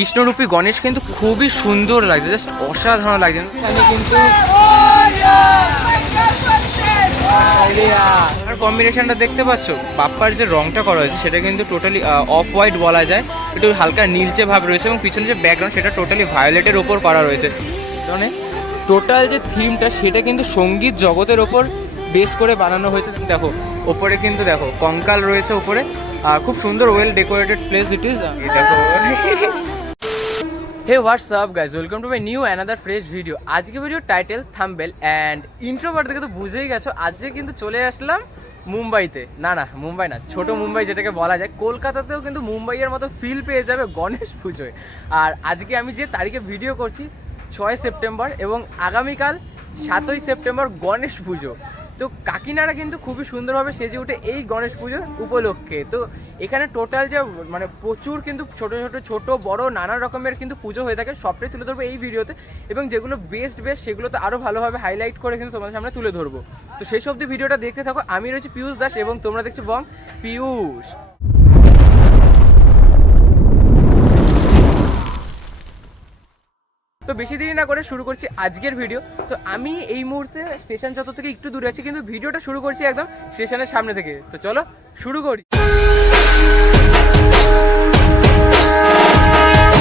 কৃষ্ণরূপী গণেশ কিন্তু খুবই সুন্দর লাগছে, জাস্ট অসাধারণ লাগছে। এখানে কিন্তু কম্বিনেশনটা দেখতে পাচ্ছ, বাপ্পার যে রংটা করা হয়েছে সেটা কিন্তু টোটালি অফ হোয়াইট বলা যায়, একটু হালকা নীলচে ভাব রয়েছে এবং পিছনে যে ব্যাকগ্রাউন্ড সেটা টোটালি ভায়োলেটের ওপর করা রয়েছে। মানে টোটাল যে থিমটা সেটা কিন্তু সঙ্গীত জগতের ওপর বেস করে বানানো হয়েছে। দেখো ওপরে কিন্তু দেখো কঙ্কাল রয়েছে ওপরে, খুব সুন্দর well decorated place it is. দেখো hey what's up guys, welcome to my new another fresh video. আজকে video title, thumbnail and introvert থেকে তো বুঝেই গেছো, আজকে কিন্তু চলে আসলাম মুম্বাইতে। না মুম্বাই না, ছোট মুম্বাই যেটাকে বলা যায়। কলকাতাতেও কিন্তু মুম্বাইয়ের মতো ফিল পেয়ে যাবে গণেশ পুজোয়। আর আজকে আমি যে তারিখে ভিডিও করছি 6 সেপ্টেম্বর এবং আগামীকাল 7ই সেপ্টেম্বর গণেশ পুজো। তো কাকিনাড়া কিন্তু খুবই সুন্দরভাবে সেজে উঠে এই গণেশ পুজোর উপলক্ষে। তো এখানে টোটাল যে মানে প্রচুর কিন্তু ছোট বড় নানা রকমের কিন্তু পুজো হয়ে থাকে, সবটাই তুলে ধরবো এই ভিডিওতে। এবং যেগুলো বেস্ট সেগুলো তো আরও ভালোভাবে হাইলাইট করে কিন্তু তোমাদের সামনে তুলে ধরবো। তো সেই সব ভিডিওটা দেখতে থাকো। আমি রয়েছি পিয়ুষ দাস এবং তোমরা দেখছো বং পিয়ুষ। তো বেশি দেরি না করে শুরু করছি আজকের ভিডিও। তো আমি এই মুহূর্তে স্টেশন চত্বর থেকে একটু দূরে আছি, কিন্তু ভিডিওটা শুরু করছি একদম স্টেশনের সামনে থেকে। তো চলো শুরু করি।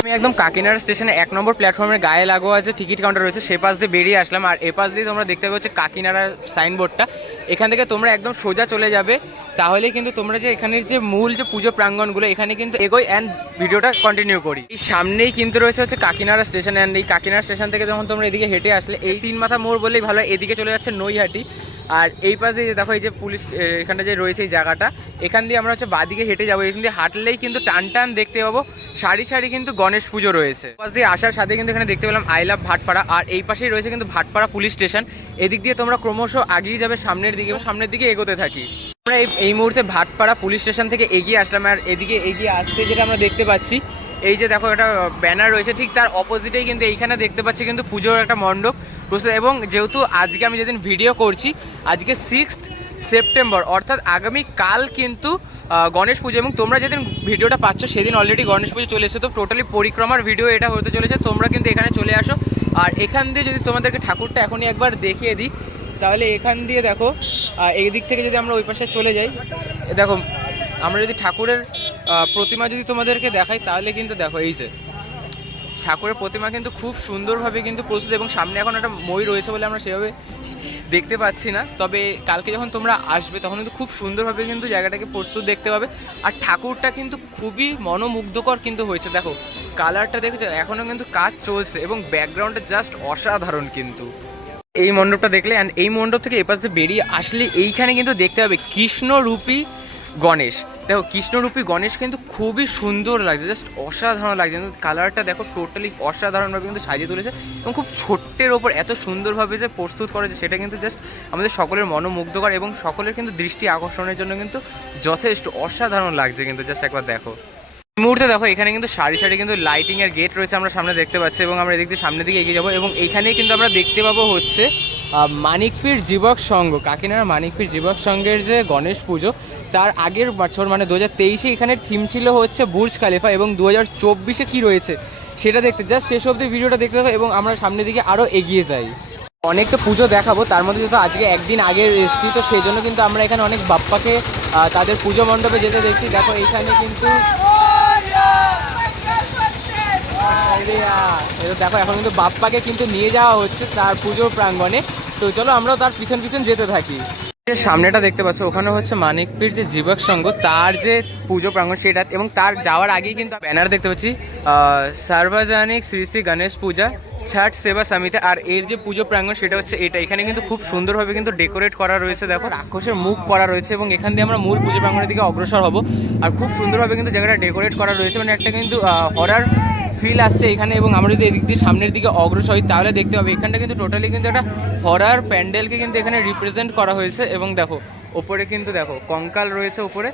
আমি একদম কাকিনাড়া স্টেশনে 1 নম্বর প্ল্যাটফর্মের গায়ে লাগোয়া আছে টিকিট কাউন্টার রয়েছে, সে পাশ দিয়ে বেরিয়ে আসলাম। আর এ পাশ দিয়ে তোমরা দেখতে পাচ্ছ কাকিনাড়া সাইনবোর্ডটা। এখান থেকে তোমরা একদম সোজা চলে যাবে, তাহলে কিন্তু তোমরা যে এখানের যে মূল যে পুজো প্রাঙ্গণগুলো এখানে কিন্তু এগোই অ্যান্ড ভিডিওটা কন্টিনিউ করি। এই সামনেই কিন্তু রয়েছে হচ্ছে কাকিনাড়া স্টেশন। অ্যান্ড এই কাকিনাড়া স্টেশন থেকে যখন তোমরা এদিকে হেঁটে আসলে এই 3 মাথা মোড় বললেই ভালো, এদিকে চলে যাচ্ছে নৈহাটি। আর এই পাশে যে দেখো এই যে পুলিশ এখানটা যে রয়েছে এই জায়গাটা, এখান দিয়ে আমরা হচ্ছে বাদিকে হেঁটে যাবো। এখান দিয়ে হাঁটলেই কিন্তু টান দেখতে পাবো সারি সারি কিন্তু গণেশ পুজো রয়েছে। পাশ দিয়ে আসার সাথে কিন্তু এখানে দেখতে পেলাম আই লাভ ভাটপাড়া। আর এই পাশেই রয়েছে কিন্তু ভাটপাড়া পুলিশ স্টেশন। এদিক দিয়ে তোমরা ক্রমশ আগিয়ে যাবে সামনের দিকে এগোতে থাকি। আমরা এই মুহূর্তে ভাটপাড়া পুলিশ স্টেশন থেকে এগিয়ে আসলাম। আর এদিকে এগিয়ে আসতে যেটা আমরা দেখতে পাচ্ছি, এই যে দেখো একটা ব্যানার রয়েছে, ঠিক তার অপোজিটেই কিন্তু এইখানে দেখতে পাচ্ছি কিন্তু পুজোর একটা মণ্ডপ বুঝতে। এবং যেহেতু আজকে আমি যেদিন ভিডিও করছি আজকে 6 সেপ্টেম্বর, অর্থাৎ আগামীকাল কিন্তু গণেশ পুজো। এবং তোমরা যেদিন ভিডিওটা পাচ্ছ সেদিন অলরেডি গণেশ পুজো চলে এসেছে। তো টোটালি পরিক্রমার ভিডিও এটা হতে চলেছে, তোমরা কিন্তু এখানে চলে আসো। আর এখান দিয়ে যদি তোমাদেরকে ঠাকুরটা এখনই একবার দেখিয়ে দিই, তাহলে এখান দিয়ে দেখো এই দিক থেকে যদি আমরা ওই পাশে চলে যাই, দেখো আমরা যদি ঠাকুরের প্রতিমা যদি তোমাদেরকে দেখাই, তাহলে কিন্তু দেখো এই যে ঠাকুরের প্রতিমা কিন্তু খুব সুন্দরভাবে কিন্তু প্রস্তুত। এবং সামনে এখন একটা মই রয়েছে বলে আমরা সেভাবে দেখতে পাচ্ছি না, তবে কালকে যখন তোমরা আসবে তখন কিন্তু খুব সুন্দরভাবে কিন্তু জায়গাটাকে প্রস্তুত দেখতে পাবে। আর ঠাকুরটা কিন্তু খুবই মনোমুগ্ধকর কিন্তু হয়েছে। দেখো কালারটা দেখেছো, এখনও কিন্তু কাজ চলছে এবং ব্যাকগ্রাউন্ডটা জাস্ট অসাধারণ কিন্তু এই মণ্ডপটা দেখলে। অ্যান্ড এই মণ্ডপ থেকে এপাশে বেরিয়ে আসলে এইখানে কিন্তু দেখতে হবে কৃষ্ণরূপী গণেশ। দেখো কৃষ্ণরূপী গণেশ কিন্তু খুবই সুন্দর লাগছে, জাস্ট অসাধারণ লাগছে। কিন্তু কালারটা দেখো টোটালি অসাধারণভাবে কিন্তু সাজিয়ে তুলেছে এবং খুব ছোট্টের ওপর এত সুন্দরভাবে যে প্রস্তুত করেছে সেটা কিন্তু জাস্ট আমাদের সকলের মনোমুগ্ধকর এবং সকলের কিন্তু দৃষ্টি আকর্ষণের জন্য কিন্তু যথেষ্ট অসাধারণ লাগছে কিন্তু। জাস্ট একবার দেখো এই মুহূর্তে দেখো এখানে কিন্তু সারি কিন্তু লাইটিংয়ের গেট রয়েছে আমরা সামনে দেখতে পাচ্ছি। এবং আমরা এদিক দিয়ে সামনের দিকে এগিয়ে যাবো এবং এইখানেই কিন্তু আমরা দেখতে পাবো হচ্ছে মানিকপীর যুবক সংঘ, কাকিনাড়া মানিকপীর যুবক সংঘের যে গণেশ পুজো তার আগের বছর মানে 2023-এ এখানের থিম ছিল হচ্ছে বুর্জ খালিফা। এবং 2024-এ কী রয়েছে সেটা দেখতে জাস্ট শেষ অবধি ভিডিওটা দেখতে থাকো এবং আমরা সামনের দিকে আরও এগিয়ে যাই। অনেকটা পুজো দেখাবো, তার মধ্যে যেহেতু আজকে একদিন আগে এসেছি তো সেই জন্য কিন্তু আমরা এখানে অনেক বাপ্পাকে তাদের পুজো মণ্ডপে যেতে দেখছি। দেখো এইখানে কিন্তু দেখো এখন কিন্তু বাপ্পাকে কিন্তু নিয়ে যাওয়া হচ্ছে তার পুজোর প্রাঙ্গণে। তো চলো আমরাও তার পিছন যেতে থাকি। সামনেটা দেখতে পাচ্ছ ওখানে হচ্ছে মানিকপীর যে যুবক সংঘ তার যে পুজো প্রাঙ্গণ সেটা, এবং তার যাওয়ার আগেই কিন্তু ব্যানার দেখতে পাচ্ছি সার্বজনিক শ্রী শ্রী গণেশ পূজা ছট সেবা সমিতি। আর এর যে পুজো প্রাঙ্গণ সেটা হচ্ছে এটা। এখানে কিন্তু খুব সুন্দরভাবে কিন্তু ডেকোরেট করা রয়েছে, দেখো রাক্ষসের মুখ করা রয়েছে। এবং এখান দিয়ে আমরা মূল পুজো প্রাঙ্গণের দিকে অগ্রসর হব। আর খুব সুন্দরভাবে কিন্তু জায়গাটা ডেকোরেট করা রয়েছে, মানে একটা কিন্তু হরার ফিল আসছে এখানে। এবং আমরা যদি এদিক দিয়ে সামনের দিকে অগ্রসর হই তাহলে দেখতে পাবো এখানটা কিন্তু টোটালি কিন্তু একটা হরার প্যান্ডেলকে কিন্তু এখানে রিপ্রেজেন্ট করা হয়েছে। এবং দেখো ওপরে কিন্তু দেখো কঙ্কাল রয়েছে ওপরে,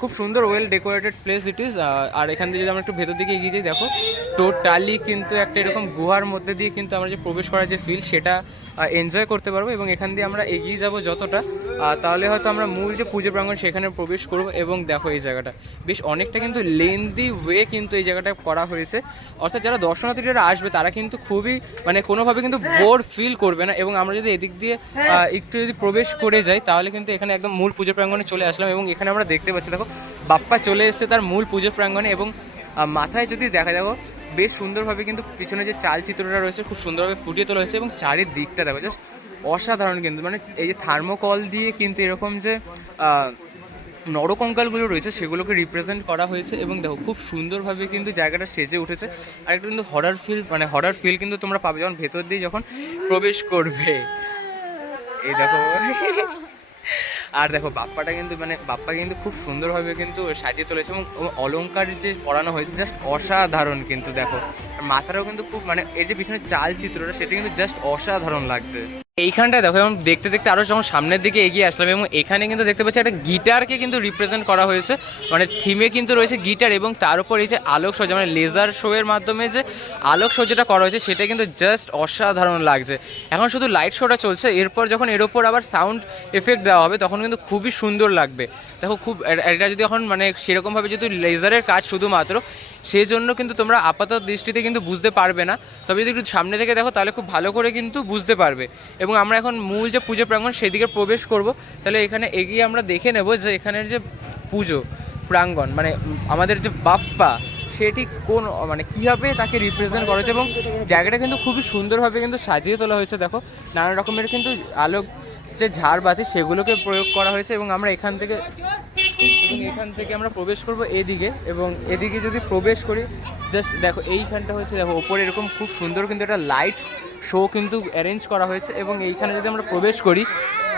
খুব সুন্দর well decorated place it is. আর এখান থেকে যদি আমরা একটু ভেতর দিকে এগিয়ে যাই, দেখো টোটালি কিন্তু একটা এরকম গুহার মধ্যে দিয়ে কিন্তু আমরা যে প্রবেশ করার যে ফিল সেটা এনজয় করতে পারবো। এবং এখান দিয়ে আমরা এগিয়ে যাব যতটা তাহলে হয়তো আমরা মূল যে পুজো প্রাঙ্গণ সেখানে প্রবেশ করব। এবং দেখো এই জায়গাটা বেশ অনেকটা কিন্তু লেন্দি ওয়ে কিন্তু এই জায়গাটা করা হয়েছে, অর্থাৎ যারা দর্শনার্থীরা আসবে তারা কিন্তু খুবই মানে কোনোভাবে কিন্তু বোর ফিল করবে না। এবং আমরা যদি এদিক দিয়ে একটু যদি প্রবেশ করে যাই তাহলে কিন্তু এখানে একদম মূল পুজো প্রাঙ্গণে চলে আসলাম। এবং এখানে আমরা দেখতে পাচ্ছি দেখো বাপ্পা চলে এসেছে তার মূল পুজো প্রাঙ্গণে। এবং মাথায় যদি দেখা দেখো বেশ সুন্দরভাবে কিন্তু পিছনে যে চালচিত্রটা রয়েছে খুব সুন্দরভাবে ফুটিয়ে তোলা হয়েছে। এবং চারিদিকটা দেখো জাস্ট অসাধারণ কিন্তু, মানে এই যে থার্মোকল দিয়ে কিন্তু এরকম যে নরকঙ্কালগুলো রয়েছে সেগুলোকে রিপ্রেজেন্ট করা হয়েছে। এবং দেখো খুব সুন্দরভাবে কিন্তু জায়গাটা সেজে উঠেছে। আর একটু কিন্তু হরার ফিল কিন্তু তোমরা পাবে যখন ভেতর দিয়ে যখন প্রবেশ করবে। এই দেখো আর দেখো বাপ্পাটা কিন্তু মানে বাপ্পা কিন্তু খুব সুন্দরভাবে কিন্তু সাজিয়ে তুলেছে। এবং অলংকার যে পরানো হয়েছে জাস্ট অসাধারণ কিন্তু দেখো, মাথাটাও কিন্তু খুব মানে এর যে পিছনে চালচিত্রটা সেটা কিন্তু জাস্ট অসাধারণ লাগছে। এইখানটায় দেখো এবং দেখতে দেখতে আরও যখন সামনের দিকে এগিয়ে আসলাম এবং এখানে কিন্তু দেখতে পাচ্ছি একটা গিটারকে কিন্তু রিপ্রেজেন্ট করা হয়েছে, মানে থিমে কিন্তু রয়েছে গিটার। এবং তার উপর এই যে আলোকসজ্জা মানে লেজার শো এর মাধ্যমে যে আলোকসজ্জাটা করা হয়েছে সেটা কিন্তু জাস্ট অসাধারণ লাগছে। এখন শুধু লাইট শোটা চলছে, এরপর যখন এর ওপর আবার সাউন্ড এফেক্ট দেওয়া হবে তখন কিন্তু খুবই সুন্দর লাগবে। দেখো খুব এটা যদি এখন মানে সেরকমভাবে যদি লেজারের কাজ শুধুমাত্র সেই জন্য কিন্তু তোমরা আপাতত দৃষ্টিতে কিন্তু বুঝতে পারবে না, তবে যদি একটু সামনে থেকে দেখো তাহলে খুব ভালো করে কিন্তু বুঝতে পারবে। এবং আমরা এখন মূল যে পুজো প্রাঙ্গণ সেদিকে প্রবেশ করব। তাহলে এখানে এগিয়ে আমরা দেখে নেব যে এখানের যে পুজো প্রাঙ্গণ মানে আমাদের যে বাপ্পা সেটি কোন মানে কীভাবে তাকে রিপ্রেজেন্ট করা হয়েছে। এবং জায়গাটা কিন্তু খুবই সুন্দরভাবে কিন্তু সাজিয়ে তোলা হয়েছে। দেখো নানা রকমের কিন্তু আলোক যে ঝাড়বাতি সেগুলোকে প্রয়োগ করা হয়েছে। এবং আমরা এখান থেকে আমরা প্রবেশ করব এদিকে। এবং এদিকে যদি প্রবেশ করি জাস্ট দেখো এইখানটা হচ্ছে দেখো ওপরে এরকম খুব সুন্দর কিন্তু একটা লাইট শো কিন্তু অ্যারেঞ্জ করা হয়েছে। এবং এইখানে যদি আমরা প্রবেশ করি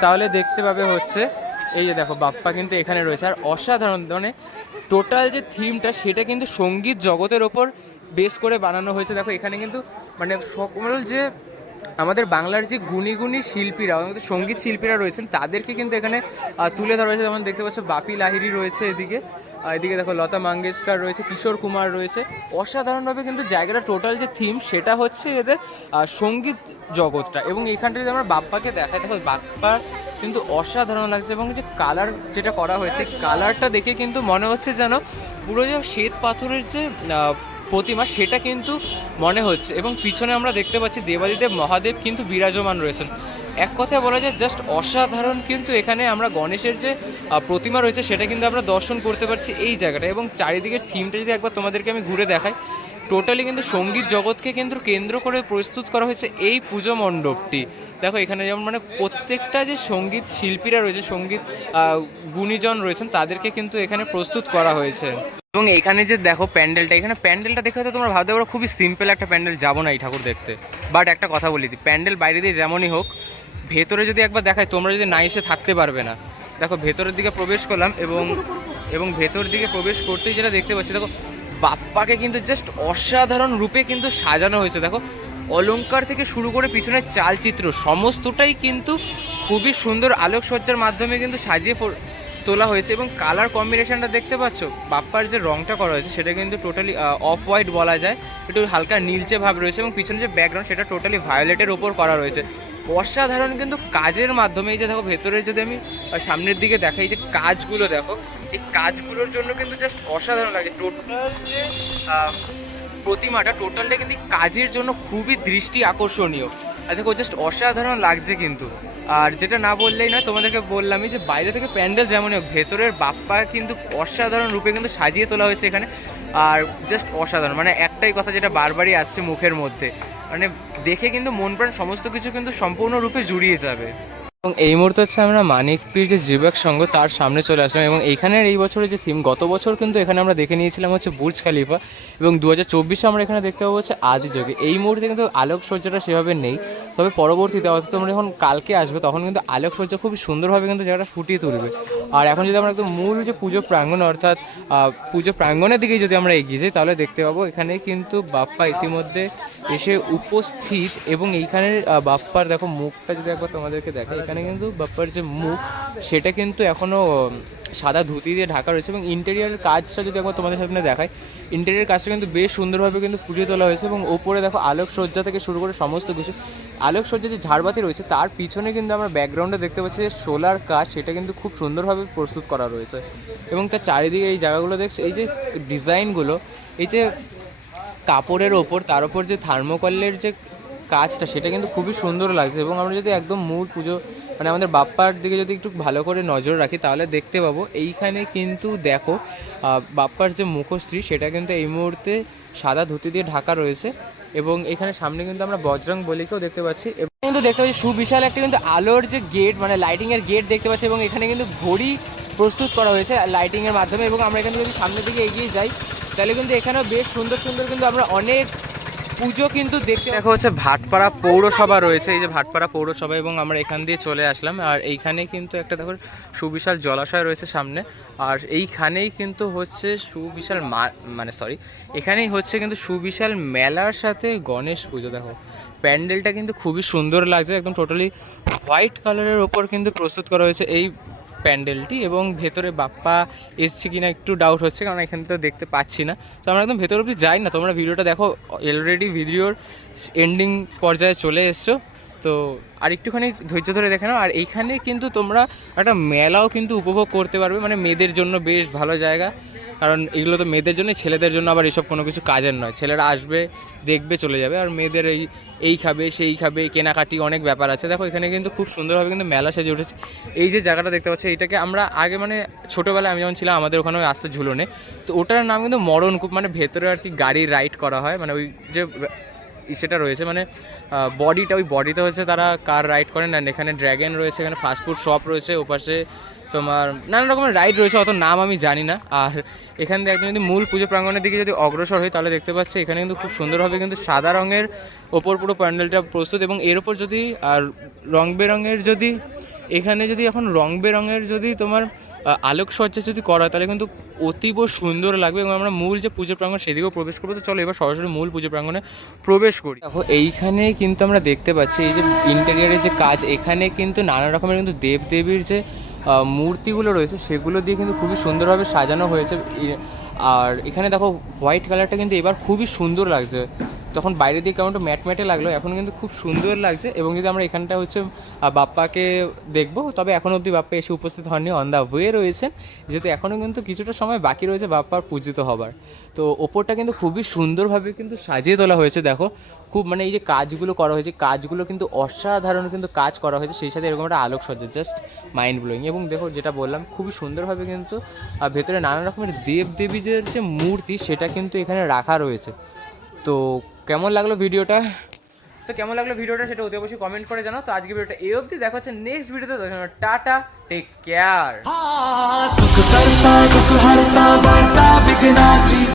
তাহলে দেখতে পাবে হচ্ছে এই যে দেখো বাপ্পা কিন্তু এখানে রয়েছে। আর অসাধারণ মানে টোটাল যে থিমটা সেটা কিন্তু সঙ্গীত জগতের ওপর বেস করে বানানো হয়েছে। দেখো এখানে কিন্তু মানে সকল যে আমাদের বাংলার যে গুণী গুণী শিল্পীরা আমাদের সঙ্গীত শিল্পীরা রয়েছেন তাদেরকে কিন্তু এখানে তুলে ধরা হয়েছে। যেমন দেখতে পাচ্ছ বাপি লাহিড়ী রয়েছে এদিকে, এদিকে দেখো লতা মঙ্গেশকর রয়েছে, কিশোর কুমার রয়েছে। অসাধারণভাবে কিন্তু জায়গাটা টোটাল যে থিম সেটা হচ্ছে এদের সঙ্গীত জগৎটা। এবং এইখানটা যদি আমরা বাপ্পাকে দেখাই দেখো বাপ্পা কিন্তু অসাধারণ লাগছে। এবং যে কালার যেটা করা হয়েছে কালারটা দেখে কিন্তু মনে হচ্ছে যেন পুরো যে শ্বেত পাথরের যে প্রতিমা সেটা কিন্তু মনে হচ্ছে। এবং পিছনে আমরা দেখতে পাচ্ছি দেবাদিদেব মহাদেব কিন্তু বিরাজমান রয়েছেন। এক কথায় বলা যায় জাস্ট অসাধারণ কিন্তু এখানে আমরা গণেশের যে প্রতিমা রয়েছে সেটা কিন্তু আমরা দর্শন করতে পারছি এই জায়গাটা। এবং চারিদিকের থিমটা যদি একবার তোমাদেরকে আমি ঘুরে দেখাই টোটালি কিন্তু সঙ্গীত জগৎকে কিন্তু কেন্দ্র করে প্রস্তুত করা হয়েছে এই পুজো মণ্ডপটি। দেখো এখানে যেমন মানে প্রত্যেকটা যে সঙ্গীত শিল্পীরা রয়েছে সঙ্গীত গুণীজন রয়েছেন তাদেরকে কিন্তু এখানে প্রস্তুত করা হয়েছে। এবং এখানে যে দেখো প্যান্ডেলটা দেখে হয়তো তোমরা ভাবতে পারো খুবই সিম্পল একটা প্যান্ডেল, যাবো না এই ঠাকুর দেখতে। বাট একটা কথা বলি দিই, প্যান্ডেল বাইরে দিয়ে যেমনই হোক ভেতরে যদি একবার দেখায় তোমরা যদি না এসে থাকতে পারবে না। দেখো ভেতরের দিকে প্রবেশ করলাম এবং ভেতর দিকে প্রবেশ করতেই যেটা দেখতে পাচ্ছি দেখো বাপ্পাকে কিন্তু জাস্ট অসাধারণ রূপে কিন্তু সাজানো হয়েছে। দেখো অলংকার থেকে শুরু করে পিছনের চালচিত্র সমস্তটাই কিন্তু খুবই সুন্দর আলোকসজ্জার মাধ্যমে কিন্তু সাজিয়ে তোলা হয়েছে। এবং কালার কম্বিনেশনটা দেখতে পাচ্ছ বাপ্পার যে রংটা করা হয়েছে সেটা কিন্তু টোটালি অফ হোয়াইট বলা যায়, একটু হালকা নীলচে ভাব রয়েছে। এবং পিছনে যে ব্যাকগ্রাউন্ড সেটা টোটালি ভায়োলেটের ওপর করা রয়েছে। অসাধারণ কিন্তু কাজের মাধ্যমে এই যে দেখো ভেতরে যদি আমি সামনের দিকে দেখাই যে কাজগুলো দেখো এই কাজগুলোর জন্য কিন্তু জাস্ট অসাধারণ লাগে। টোটাল যে প্রতিমাটা টোটালটা কিন্তু কাজের জন্য খুবই দৃষ্টি আকর্ষণীয়। আর দেখো জাস্ট অসাধারণ লাগছে কিন্তু। আর যেটা না বললেই নয় তোমাদেরকে বললামই যে বাইরে থেকে প্যান্ডেল যেমনই হোক ভেতরের বাপ্পা কিন্তু অসাধারণ রূপে কিন্তু সাজিয়ে তোলা হয়েছে এখানে। আর জাস্ট অসাধারণ মানে একটাই কথা যেটা বারবারই আসছে মুখের মধ্যে, মানে দেখে কিন্তু মন প্রাণ সমস্ত কিছু কিন্তু সম্পূর্ণরূপে জুড়িয়ে যাবে। এবং এই মুহূর্তে হচ্ছে আমরা মানিকপীর যে জীবক সংঘ তার সামনে চলে আসলাম। এবং এইখানের এই বছরের যে থিম গত বছর কিন্তু এখানে আমরা দেখে নিয়েছিলাম হচ্ছে বুর্জ খালিফা, এবং 2024 আমরা এখানে দেখতে পাবো হচ্ছে আদিযোগী। এই মুহূর্তে কিন্তু আলোকসজ্জাটা সেভাবে নেই, তবে পরবর্তীতে অর্থাৎ তোমরা যখন কালকে আসবে তখন কিন্তু আলোকসজ্জা খুবই সুন্দরভাবে কিন্তু জায়গাটা ফুটিয়ে তুলবে। আর এখন যদি আমরা একদম মূল যে পুজো প্রাঙ্গণ অর্থাৎ পুজো প্রাঙ্গণের দিকে যদি আমরা এগিয়ে যাই তাহলে দেখতে পাবো এখানে কিন্তু বাপ্পা ইতিমধ্যে এসে উপস্থিত। এবং এইখানের বাপ্পার দেখো মুখটা যদি একবার তোমাদেরকে দেখাই, এখানে কিন্তু বাপ্পার যে মুখ সেটা কিন্তু এখনও সাদা ধুতি দিয়ে ঢাকা রয়েছে এবং ইন্টেরিয়ারের কাজটা যদি একবার তোমাদের সামনে দেখায়, ইন্টেরিয়ার কাজটা কিন্তু বেশ সুন্দরভাবে কিন্তু ফুটিয়ে তোলা হয়েছে এবং ওপরে দেখো আলোকসজ্জা থেকে শুরু করে সমস্ত কিছু। আলোকসজ্জা যে ঝাড়বাতি রয়েছে তার পিছনে কিন্তু আমরা ব্যাকগ্রাউন্ডে দেখতে পাচ্ছি যে সোলার কাজ, সেটা কিন্তু খুব সুন্দরভাবে প্রস্তুত করা রয়েছে এবং তার চারিদিকে এই জায়গাগুলো দেখছো, এই যে ডিজাইনগুলো, এই যে কাপড়ের ওপর তার ওপর যে থার্মোকলের যে কাজটা, সেটা কিন্তু খুবই সুন্দর লাগছে। এবং আমরা যদি একদম মূল পুজো মানে আমাদের বাপ্পার দিকে যদি একটু ভালো করে নজর রাখি তাহলে দেখতে পাবো এইখানে কিন্তু দেখো বাপ্পার যে মুখশ্রী সেটা কিন্তু এই মুহূর্তে সাদা ধুতি দিয়ে ঢাকা রয়েছে এবং এখানে সামনে কিন্তু আমরা বজরং বলিকেও দেখতে পাচ্ছি এবং কিন্তু দেখতে পাচ্ছি সুবিশাল একটা কিন্তু আলোর যে গেট মানে লাইটিংয়ের গেট দেখতে পাচ্ছি এবং এখানে কিন্তু ঘড়ি প্রস্তুত করা হয়েছে লাইটিংয়ের মাধ্যমে। এবং আমরা এখানে যদি সামনের দিকে এগিয়ে যাই তাহলে কিন্তু এখানেও বেশ সুন্দর সুন্দর কিন্তু আমরা অনেক পুজো কিন্তু দেখতে দেখা হচ্ছে ভাটপাড়া পৌরসভা রয়েছে, এই যে ভাটপাড়া পৌরসভা, এবং আমরা এখান দিয়ে চলে আসলাম। আর এইখানে কিন্তু একটা দেখো সুবিশাল জলাশয় রয়েছে সামনে, আর এইখানেই কিন্তু হচ্ছে সুবিশাল এখানেই হচ্ছে কিন্তু সুবিশাল মেলার সাথে গণেশ পুজো। দেখো প্যান্ডেলটা কিন্তু খুবই সুন্দর লাগছে, একদম টোটালি হোয়াইট কালারের ওপর কিন্তু প্রস্তুত করা হয়েছে এই প্যান্ডেলটি এবং ভেতরে বাপ্পা এসছে কিনা একটু ডাউট হচ্ছে, কারণ এখানে তো দেখতে পাচ্ছি না। তো আমরা একদম ভেতর অবধি যাই না, তোমরা ভিডিওটা দেখো, অলরেডি ভিডিওর এন্ডিং পর্যায়ে চলে এসছো, তো আর একটুখানি ধৈর্য ধরে দেখে নাও। আর এইখানে কিন্তু তোমরা একটা মেলাও কিন্তু উপভোগ করতে পারবে, মানে মেয়েদের জন্য বেশ ভালো জায়গা, কারণ এগুলো তো মেয়েদের জন্য, ছেলেদের জন্য আবার এসব কোনো কিছু কাজের নয়। ছেলেরা আসবে, দেখবে, চলে যাবে, আর মেয়েদের এই খাবে সেই খাবে, কেনাকাটি অনেক ব্যাপার আছে। দেখো এখানে কিন্তু খুব সুন্দরভাবে কিন্তু মেলা সেজে উঠেছে। এই যে জায়গাটা দেখতে পাচ্ছি, এটাকে আমরা আগে মানে ছোটোবেলায় আমি যখন ছিলাম আমাদের ওখানে আসতে ঝুলনে, তো ওটার নাম কিন্তু মরণকূপ, মানে ভেতরে আর কি গাড়ি রাইড করা হয়, মানে ওই যে সেটা রয়েছে মানে বডিটা, ওই বডিতে হচ্ছে তারা কার রাইড করেন। অ্যান্ড এখানে ড্র্যাগন রয়েছে, এখানে ফাস্টফুড শপ রয়েছে, ওপাশে তোমার নানা রকমের রাইড রয়েছে, অত নাম আমি জানি না। আর এখান থেকে একদম যদি মূল পুজো প্রাঙ্গণের দিকে যদি অগ্রসর হই তাহলে দেখতে পাচ্ছি এখানে কিন্তু খুব সুন্দরভাবে কিন্তু সাদা রঙের ওপর পুরো প্যান্ডেলটা প্রস্তুত, এবং এর ওপর যদি আর রং বেরঙের যদি এখানে যদি এখন রং বেরঙের যদি তোমার আলোকসজ্জা যদি করা হয় তাহলে কিন্তু অতীব সুন্দর লাগবে। এবং আমরা মূল যে পুজো প্রাঙ্গণ সেদিকেও প্রবেশ করবো। তো চলো এবার সরাসরি মূল পুজো প্রাঙ্গণে প্রবেশ করি। দেখো এইখানে কিন্তু আমরা দেখতে পাচ্ছি এই যে ইন্টেরিয়ারের যে কাজ, এখানে কিন্তু নানা রকমের কিন্তু দেবদেবীর যে মূর্তিগুলো রয়েছে সেগুলো দিয়ে কিন্তু খুবই সুন্দরভাবে সাজানো হয়েছে। আর এখানে দেখো হোয়াইট কালারটা কিন্তু এবার খুবই সুন্দর লাগছে, তখন বাইরে দিয়ে কেমন ম্যাট ম্যাটে লাগলো, এখন কিন্তু খুব সুন্দর লাগছে। এবং যদি আমরা এখানটা হচ্ছে বাপ্পাকে দেখবো, তবে এখনও অবধি বাপ্পা এসে উপস্থিত হননি, অন দ্য ওয়ে রয়েছেন, যেহেতু এখনও কিন্তু কিছুটা সময় বাকি রয়েছে বাপ্পার পূজিত হবার। তো ওপরটা কিন্তু খুবই সুন্দরভাবে কিন্তু সাজিয়ে তোলা হয়েছে। দেখো খুব মানে এই যে কাজগুলো করা হয়েছে, কাজগুলো কিন্তু অসাধারণ কিন্তু কাজ করা হয়েছে, সেই সাথে এরকম একটা আলোকসজ্জা জাস্ট মাইন্ড ব্লোয়িং। এবং দেখো যেটা বললাম খুবই সুন্দরভাবে কিন্তু ভেতরে নানা রকমের দেবদেবীদের যে মূর্তি সেটা কিন্তু এখানে রাখা রয়েছে। তো কেমন লাগলো ভিডিওটা সেটা অতি অবশ্যই কমেন্ট করে জানাও। তো আজকে ভিডিওটা এই অবধি, দেখা হচ্ছে নেক্সট ভিডিওতে। Tata, take care.